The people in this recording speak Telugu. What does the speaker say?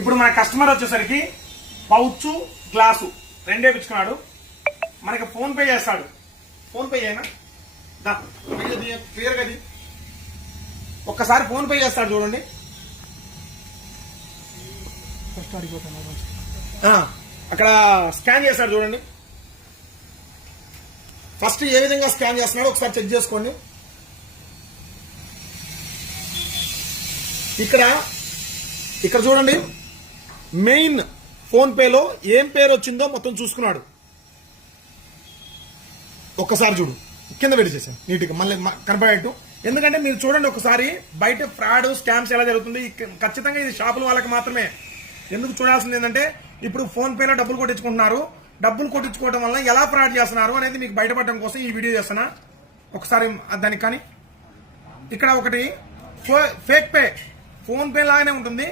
ఇప్పుడు మన కస్టమర్ వచ్చేసరికి పౌచ్ గ్లాసు రెండే పిచ్చుకున్నాడు. మనకి ఫోన్ పే చేస్తాడు. ఫోన్ పే చేయనా క్లియర్ గది ఒక్కసారి ఫోన్ పే చేస్తాడు చూడండి. అక్కడ స్కాన్ చేస్తాడు చూడండి. ఫస్ట్ ఏ విధంగా స్కాన్ చేస్తున్నాడో ఒకసారి చెక్ చేసుకోండి. ఇక్కడ చూడండి, మెయిన్ ఫోన్ పేలో ఏం పేరు వచ్చిందో మొత్తం చూసుకున్నాడు. ఒక్కసారి చూడు, కింద పెట్టి చేశాను నీట్గా మళ్ళీ కనపడేట్టు. ఎందుకంటే మీరు చూడండి ఒకసారి, బయట ఫ్రాడ్ స్కామ్స్ ఎలా జరుగుతుంది. ఖచ్చితంగా ఇది షాపుల వాళ్ళకి మాత్రమే. ఎందుకు చూడాల్సింది ఏంటంటే, ఇప్పుడు ఫోన్ పేలో డబ్బులు కొట్టించుకుంటున్నారు. డబ్బులు కొట్టించుకోవడం వల్ల ఎలా ఫ్రాడ్ చేస్తున్నారు అనేది మీకు బయటపడడం కోసం ఈ వీడియో చేస్తున్నా. ఒకసారి దానికి కానీ ఇక్కడ ఒకటి ఫేక్ పే, ఫోన్ పే లాగానే ఉంటుంది.